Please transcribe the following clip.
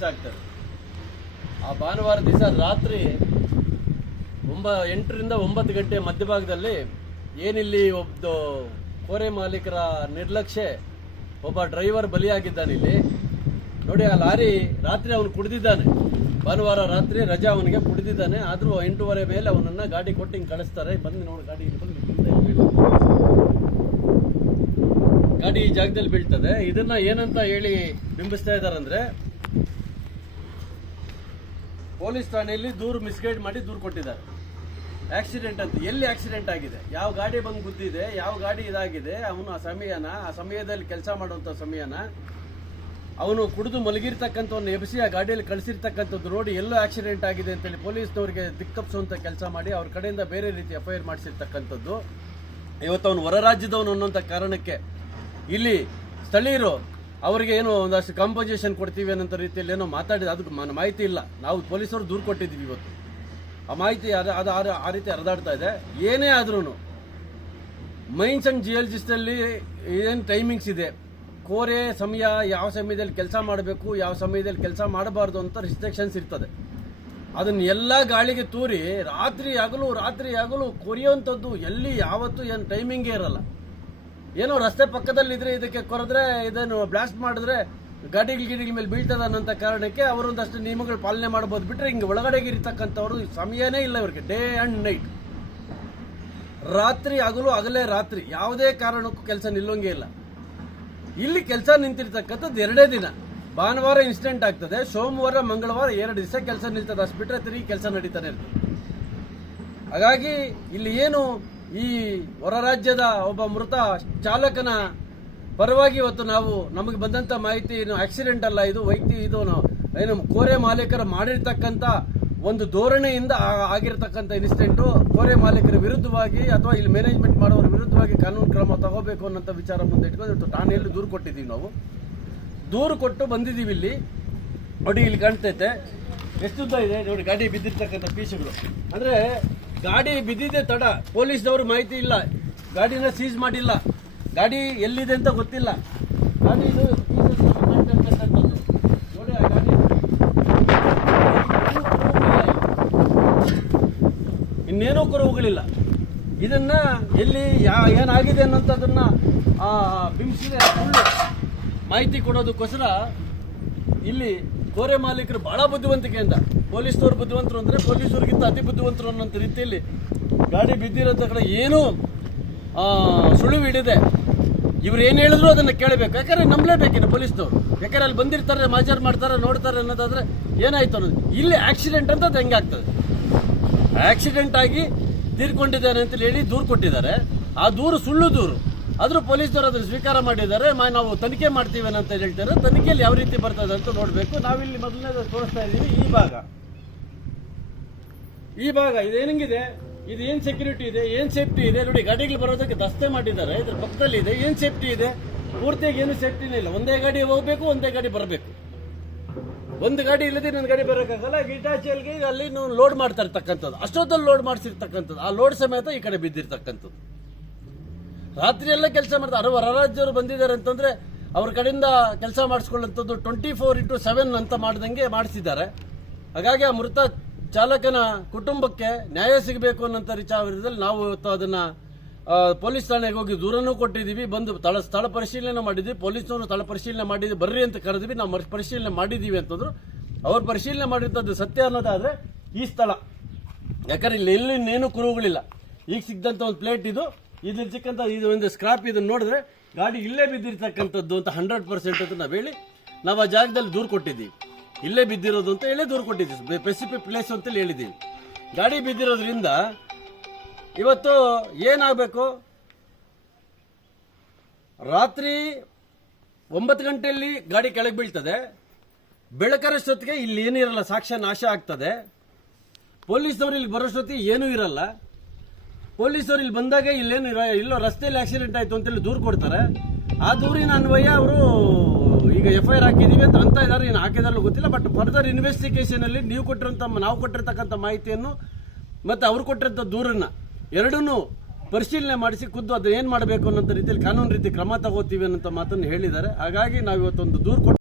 ದಿವಸ ಆಗ್ತದೆ. ಆ ಭಾನುವಾರ ದಿವಸ ರಾತ್ರಿ 8 ರಿಂದ 9 ಗಂಟೆ ಮಧ್ಯಭಾಗದಲ್ಲಿ ಏನಿಲ್ಲಿ ಒಬ್ಬ ಕೋರೆ ಮಾಲೀಕರ ನಿರ್ಲಕ್ಷ್ಯ ಒಬ್ಬ ಡ್ರೈವರ್ ಬಲಿಯಾಗಿದ್ದಾನೆ. ಇಲ್ಲಿ ನೋಡಿ, ಆ ಲಾರಿ ರಾತ್ರಿ ಅವನು ಕುಡಿದಿದ್ದಾನೆ. ಭಾನುವಾರ ರಾತ್ರಿ ರಜಾ ಅವನಿಗೆ ಕುಡಿದಿದ್ದಾನೆ. ಆದರೂ 8:30 ಮೇಲೆ ಅವನನ್ನ ಗಾಡಿ ಕೊಟ್ಟು ಹಿಂಗೆ ಕಳಿಸ್ತಾರೆ. ಬಂದು ನೋಡಿ, ಗಾಡಿ ಈ ಜಾಗದಲ್ಲಿ ಬೀಳ್ತದೆ. ಇದನ್ನ ಏನಂತ ಹೇಳಿ ಬಿಂಬಿಸ್ತಾ ಇದ್ದಾರಂದ್ರೆ, ಪೊಲೀಸ್ ಠಾಣೆಯಲ್ಲಿ ಮಿಸ್ಗೈಡ್ ಮಾಡಿ ದೂರು ಕೊಟ್ಟಿದ್ದಾರೆ. ಆಕ್ಸಿಡೆಂಟ್ ಅಂತ. ಎಲ್ಲಿ ಆಕ್ಸಿಡೆಂಟ್ ಆಗಿದೆ, ಯಾವ ಗಾಡಿ ಬಂದು ಗುದ್ದಿದೆ, ಯಾವ ಗಾಡಿ ಇದಾಗಿದೆ, ಅವನು ಆ ಸಮಯದಲ್ಲಿ ಕೆಲಸ ಮಾಡುವಂಥ ಸಮಯನ ಅವನು ಕುಡಿದು ಮಲಗಿರ್ತಕ್ಕಂಥವ್ನು ಎಬ್ಬಿಸಿ ಆ ಗಾಡಿಯಲ್ಲಿ ಕಳಿಸಿರ್ತಕ್ಕಂಥದ್ದು ನೋಡಿ ಎಲ್ಲೋ ಆಕ್ಸಿಡೆಂಟ್ ಆಗಿದೆ ಅಂತೇಳಿ ಪೊಲೀಸ್ನವರಿಗೆ ದಿಕ್ಕಪ್ಸುವಂಥ ಕೆಲಸ ಮಾಡಿ ಅವ್ರ ಕಡೆಯಿಂದ ಬೇರೆ ರೀತಿ FIR ಮಾಡಿಸಿರ್ತಕ್ಕಂಥದ್ದು. ಇವತ್ತು ಅವನು ಹೊರ ರಾಜ್ಯದವನು ಅನ್ನೋಂಥ ಕಾರಣಕ್ಕೆ ಇಲ್ಲಿ ಸ್ಥಳೀಯರು ಅವರಿಗೆ ಏನೋ ಒಂದಷ್ಟು ಕಾಂಪನ್ಸೇಷನ್ ಕೊಡ್ತೀವಿ ಅನ್ನೋ ರೀತಿಯಲ್ಲಿ ಏನೋ ಮಾತಾಡಿದ, ಅದಕ್ಕೆ ಮಾಹಿತಿ ಇಲ್ಲ. ನಾವು ಪೊಲೀಸರು ದೂರು ಕೊಟ್ಟಿದ್ದೀವಿ ಇವತ್ತು. ಆ ಮಾಹಿತಿ ಆ ರೀತಿ ಹರಿದಾಡ್ತಾ ಇದೆ. ಏನೇ ಆದ್ರೂ ಮೈನ್ಸ್ ಅಂಡ್ ಜಿಯಾಲಜಿಸ್ಟಲ್ಲಿ ಏನು ಟೈಮಿಂಗ್ಸ್ ಇದೆ, ಕೋರೆ ಸಮಯ, ಯಾವ ಸಮಯದಲ್ಲಿ ಕೆಲಸ ಮಾಡಬೇಕು, ಯಾವ ಸಮಯದಲ್ಲಿ ಕೆಲಸ ಮಾಡಬಾರ್ದು ಅಂತ ರಿಸ್ಟ್ರಿಕ್ಷನ್ಸ್ ಇರ್ತದೆ. ಅದನ್ನ ಎಲ್ಲ ಗಾಳಿಗೆ ತೂರಿ ರಾತ್ರಿ ಹಗಲು ಕೊರಿಯುವಂಥದ್ದು ಎಲ್ಲಿ ಯಾವತ್ತೂ ಏನು ಟೈಮಿಂಗೇ ಇರಲ್ಲ. ಏನೋ ರಸ್ತೆ ಪಕ್ಕದಲ್ಲಿ ಇದ್ರೆ ಇದಕ್ಕೆ ಕೊರೆದ್ರೆ, ಇದನ್ನು ಬ್ಲಾಸ್ಟ್ ಮಾಡಿದ್ರೆ ಗಾಡಿಗಳ ಮೇಲೆ ಬೀಳ್ತದ ಅನ್ನೋಂಥ ಕಾರಣಕ್ಕೆ ಅವರೊಂದಷ್ಟು ನಿಯಮಗಳು ಪಾಲನೆ ಮಾಡಬಹುದು. ಬಿಟ್ರೆ ಹಿಂಗೆ ಒಳಗಡೆಗೆ ಇರತಕ್ಕಂಥವ್ರು ಸಮಯನೇ ಇಲ್ಲ ಇವರಿಗೆ. ಡೇ ಅಂಡ್ ನೈಟ್, ರಾತ್ರಿ ಹಗಲೇ ರಾತ್ರಿ, ಯಾವುದೇ ಕಾರಣಕ್ಕೂ ಕೆಲಸ ನಿಲ್ಲೋಂಗೇ ಇಲ್ಲ. ಇಲ್ಲಿ ಕೆಲಸ ನಿಂತಿರ್ತಕ್ಕಂಥದ್ದು 2 ದಿನ. ಭಾನುವಾರ ಇನ್ಸಿಡೆಂಟ್ ಆಗ್ತದೆ, ಸೋಮವಾರ ಮಂಗಳವಾರ 2 ದಿವಸ ಕೆಲಸ ನಿಲ್ತದೆ. ಅಷ್ಟು ಬಿಟ್ಟರೆ ತಿರುಗಿ ಕೆಲಸ ನಡೀತಾನೆ ಇರ್ತದೆ. ಹಾಗಾಗಿ ಇಲ್ಲಿ ಏನು ಈ ಹೊರ ರಾಜ್ಯದ ಒಬ್ಬ ಮೃತ ಚಾಲಕನ ಪರವಾಗಿ ಇವತ್ತು ನಮಗೆ ಬಂದಂತ ಮಾಹಿತಿ ಆಕ್ಸಿಡೆಂಟ್ ಅಲ್ಲ, ಇದು ಏನು ಕೋರೆ ಮಾಲೀಕರ ಮಾಡಿರ್ತಕ್ಕಂಥ ಒಂದು ಧೋರಣೆಯಿಂದ ಆಗಿರತಕ್ಕಂಥ ಇನ್ಸಿಡೆಂಟು. ಕೋರೆ ಮಾಲೀಕರ ವಿರುದ್ಧವಾಗಿ ಅಥವಾ ಇಲ್ಲಿ ಮ್ಯಾನೇಜ್ಮೆಂಟ್ ಮಾಡೋರ ವಿರುದ್ಧವಾಗಿ ಕಾನೂನು ಕ್ರಮ ತಗೋಬೇಕು ಅನ್ನೋಂಥ ವಿಚಾರ ಮುಂದೆ ಇಟ್ಕೊಂಡು ಠಾಣೆಯಲ್ಲಿ ದೂರು ಕೊಟ್ಟಿದ್ದೀವಿ. ನಾವು ದೂರು ಕೊಟ್ಟು ಬಂದಿದ್ದೀವಿ. ಇಲ್ಲಿ ನೋಡಿ, ಇಲ್ಲಿ ಕಾಣ್ತೈತೆ ಎಷ್ಟು ಉದ್ದ ಇದೆ ನೋಡಿ ಗಾಡಿ ಬಿದ್ದಿರ್ತಕ್ಕಂಥ ಪೀಸುಗಳು. ಅಂದ್ರೆ ಗಾಡಿ ಬಿದ್ದಿದೆ ತಡ, ಪೊಲೀಸ್ನವರು ಮಾಹಿತಿ ಇಲ್ಲ, ಗಾಡಿನ ಸೀಸ್ ಮಾಡಿಲ್ಲ, ಗಾಡಿ ಎಲ್ಲಿದೆ ಅಂತ ಗೊತ್ತಿಲ್ಲ. ಗಾಡಿ ಇದು ನೋಡಿ, ಆ ಗಾಡಿ ಇನ್ನೇನೂ ಕುರುಹುಗಳಿಲ್ಲ. ಇದನ್ನ ಎಲ್ಲಿ ಏನಾಗಿದೆ ಅನ್ನೋಂಥದ್ದನ್ನ ಬಿಂಬಿಸಿದೆ ಸುಳ್ಳು ಮಾಹಿತಿ ಕೊಡೋದಕ್ಕೋಸ್ಕರ ಇಲ್ಲಿ ಕೋರೆ ಮಾಲೀಕರು ಬಹಳ ಬುದ್ಧಿವಂತಿಕೆಯಿಂದ, ಪೊಲೀಸ್ನವ್ರು ಬುದ್ಧಿವಂತರು ಅಂದ್ರೆ ಪೊಲೀಸರಿಗಿಂತ ಅತಿ ಬುದ್ಧಿವಂತರು ಅನ್ನೋಂಥ ರೀತಿಯಲ್ಲಿ ಗಾಡಿ ಬಿದ್ದಿರೋಂಥ ಕಡೆ ಏನೂ ಸುಳಿವು ಹಿಡಿದೆ. ಇವ್ರು ಏನು ಹೇಳಿದ್ರು ಅದನ್ನ ಕೇಳಬೇಕು. ಯಾಕಂದ್ರೆ ನಂಬಲೇಬೇಕಿನ್ನು ಪೊಲೀಸ್ನವ್ರು. ಯಾಕಂದ್ರೆ ಅಲ್ಲಿ ಬಂದಿರ್ತಾರೆ, ಮಾಜರ್ ಮಾಡ್ತಾರೆ, ನೋಡ್ತಾರೆ ಅನ್ನೋದಾದ್ರೆ ಏನಾಯ್ತು ಅನ್ನೋದು. ಇಲ್ಲಿ ಆಕ್ಸಿಡೆಂಟ್ ಅಂತ ಹೆಂಗೆ ಆಗ್ತದೆ? ಆಕ್ಸಿಡೆಂಟ್ ಆಗಿ ತೀರ್ಕೊಂಡಿದ್ದಾರೆ ಅಂತ ಹೇಳಿ ದೂರು ಕೊಟ್ಟಿದ್ದಾರೆ. ಆ ದೂರು ಸುಳ್ಳು ದೂರು. ಆದ್ರೂ ಪೊಲೀಸರು ಅದನ್ನು ಸ್ವೀಕಾರ ಮಾಡಿದ್ದಾರೆ. ನಾವು ತನಿಖೆ ಮಾಡ್ತೀವಿ ಅಂತ ಹೇಳ್ತಾರೆ. ತನಿಖೆಯಲ್ಲಿ ಯಾವ ರೀತಿ ಬರ್ತದೆ ಅಂತ ನೋಡಬೇಕು. ನಾವಿಲ್ಲಿ ಮೊದಲನೇದು ತೋರಿಸ್ತಾ ಇದ್ದೀವಿ. ಈ ಭಾಗ ಇದೇನಂಗಿದೆ, ಇದು ಏನ್ ಸೆಕ್ಯೂರಿಟಿ ಇದೆ, ಏನ್ ಸೇಫ್ಟಿ ಇದೆ ನೋಡಿ. ಗಾಡಿಗಳು ಬರೋದಕ್ಕೆ ದಸ್ತೆ ಮಾಡಿದ್ದಾರೆ. ಇದ್ರ ಪಕ್ಕದಲ್ಲಿ ಇದೆ, ಏನ್ ಸೇಫ್ಟಿ ಇದೆ? ಪೂರ್ತಿಯಾಗಿ ಏನು ಸೇಫ್ಟಿನೇ ಇಲ್ಲ. ಒಂದೇ ಗಾಡಿ ಹೋಗ್ಬೇಕು, ಒಂದೇ ಗಾಡಿ ಬರಬೇಕು. ಒಂದು ಗಾಡಿ ಇಲ್ಲದೆ ನನ್ನ ಗಾಡಿ ಬರೋಕ್ಕಾಗಲ್ಲ. ಗಿಟಾಚೆಲ್ಗೆ ಅಲ್ಲಿ ಲೋಡ್ ಮಾಡ್ತಾ ಇರ್ತಕ್ಕಂಥದ್ದು, ಅಷ್ಟೊತ್ತಲ್ಲಿ ಲೋಡ್ ಮಾಡಿಸಿರ್ತಕ್ಕಂಥದ್ದು, ಆ ಲೋಡ್ ಸಮೇತ ಈ ಕಡೆ ಬಿದ್ದಿರ್ತಕ್ಕಂಥದ್ದು. ರಾತ್ರಿ ಎಲ್ಲ ಕೆಲಸ ಮಾಡ್ತಾರೆ. ಹೊರ ರಾಜ್ಯವರು ಬಂದಿದ್ದಾರೆ ಅಂತಂದ್ರೆ ಅವ್ರ ಕಡೆಯಿಂದ ಕೆಲಸ ಮಾಡಿಸ್ಕೊಳ್ಳುವಂಥದ್ದು 24/7 ಅಂತ ಮಾಡ್ದಂಗೆ ಮಾಡಿಸಿದ್ದಾರೆ. ಹಾಗಾಗಿ ಆ ಮೃತ ಚಾಲಕನ ಕುಟುಂಬಕ್ಕೆ ನ್ಯಾಯ ಸಿಗಬೇಕು ಅನ್ನೋಂಥ ವಿಚಾರದಲ್ಲಿ ನಾವು ಇವತ್ತು ಅದನ್ನ ಪೊಲೀಸ್ ಠಾಣೆಗೆ ಹೋಗಿ ದೂರನೂ ಕೊಟ್ಟಿದ್ದೀವಿ. ಬಂದು ಸ್ಥಳ ಪರಿಶೀಲನೆ ಮಾಡಿದ್ವಿ. ಪೊಲೀಸ್ನವರು ಸ್ಥಳ ಪರಿಶೀಲನೆ ಮಾಡಿದ್ವಿ, ಬರ್ರಿ ಅಂತ ಕರೆದ್ವಿ. ನಾವು ಪರಿಶೀಲನೆ ಮಾಡಿದ್ದೀವಿ ಅಂತಂದ್ರು. ಅವ್ರು ಪರಿಶೀಲನೆ ಮಾಡಿರ್ತದ್ದು ಸತ್ಯ ಅನ್ನೋದಾದ್ರೆ ಈ ಸ್ಥಳ, ಯಾಕಂದ್ರೆ ಇಲ್ಲಿ ಇನ್ನೇನು ಕುರುಹುಗಳಿಲ್ಲ. ಈಗ ಸಿಕ್ಕಂತ ಒಂದು ಪ್ಲೇಟ್ ಇದು ಸಿಕ್ಕಂತ ಇದು ಒಂದು ಸ್ಕ್ರಾಪ್, ಇದನ್ನ ನೋಡಿದ್ರೆ ಗಾಡಿ ಇಲ್ಲೇ ಬಿದ್ದಿರ್ತಕ್ಕಂಥದ್ದು ಅಂತ 100% ಅಂತ ನಾವು ಆ ಜಾಗದಲ್ಲಿ ದೂರು ಕೊಟ್ಟಿದ್ದೀವಿ. ಇಲ್ಲೇ ಬಿದ್ದಿರೋದು ಅಂತ ಹೇಳಿ ದೂರು ಕೊಟ್ಟಿದ್ದೀವಿ. ಸ್ಪೆಸಿಫಿಕ್ ಪ್ಲೇಸ್ ಅಂತೇಳಿ ಹೇಳಿದ್ದೀವಿ. ಗಾಡಿ ಬಿದ್ದಿರೋದ್ರಿಂದ ಇವತ್ತು ಏನಾಗಬೇಕು, ರಾತ್ರಿ 9 ಗಂಟೆಯಲ್ಲಿ ಗಾಡಿ ಕೆಳಗೆ ಬೀಳ್ತದೆ. ಬೆಳಕರಷ್ಟೊತ್ತಿಗೆ ಇಲ್ಲಿ ಏನಿರಲ್ಲ, ಸಾಕ್ಷ್ಯ ನಾಶ ಆಗ್ತದೆ. ಪೊಲೀಸ್ನವ್ರು ಇಲ್ಲಿ ಬರೋಷ್ಟೊತ್ತಿಗೆ ಏನೂ ಇರಲ್ಲ. ಪೊಲೀಸರು ಇಲ್ಲಿ ಬಂದಾಗ ಇಲ್ಲೋ ರಸ್ತೆಯಲ್ಲಿ ಆಕ್ಸಿಡೆಂಟ್ ಆಯ್ತು ಅಂತೇಳಿ ದೂರು ಕೊಡ್ತಾರೆ. ಆ ದೂರಿನ ಅನ್ವಯ ಅವರು ಈಗ FIR ಹಾಕಿದೀವಿ ಅಂತ ಇದ್ದಾರೆ. ಏನು ಹಾಕಿದಾರಲ್ಲ ಗೊತ್ತಿಲ್ಲ. ಬಟ್ ಫರ್ದರ್ ಇನ್ವೆಸ್ಟಿಗೇಷನ್ ಅಲ್ಲಿ ನಾವು ಕೊಟ್ಟಿರ್ತಕ್ಕಂಥ ಮಾಹಿತಿಯನ್ನು ಮತ್ತೆ ಅವ್ರು ಕೊಟ್ಟಿರೋ ದೂರನ್ನ ಎರಡನ್ನೂ ಪರಿಶೀಲನೆ ಮಾಡಿಸಿ ಖುದ್ದು ಅದು ಏನ್ ಮಾಡಬೇಕು ಅನ್ನೋ ರೀತಿಯಲ್ಲಿ ಕಾನೂನು ರೀತಿ ಕ್ರಮ ತಗೋತೀವಿ ಅನ್ನೋ ಮಾತನ್ನು ಹೇಳಿದ್ದಾರೆ. ಹಾಗಾಗಿ ನಾವು ಇವತ್ತೊಂದು ದೂರು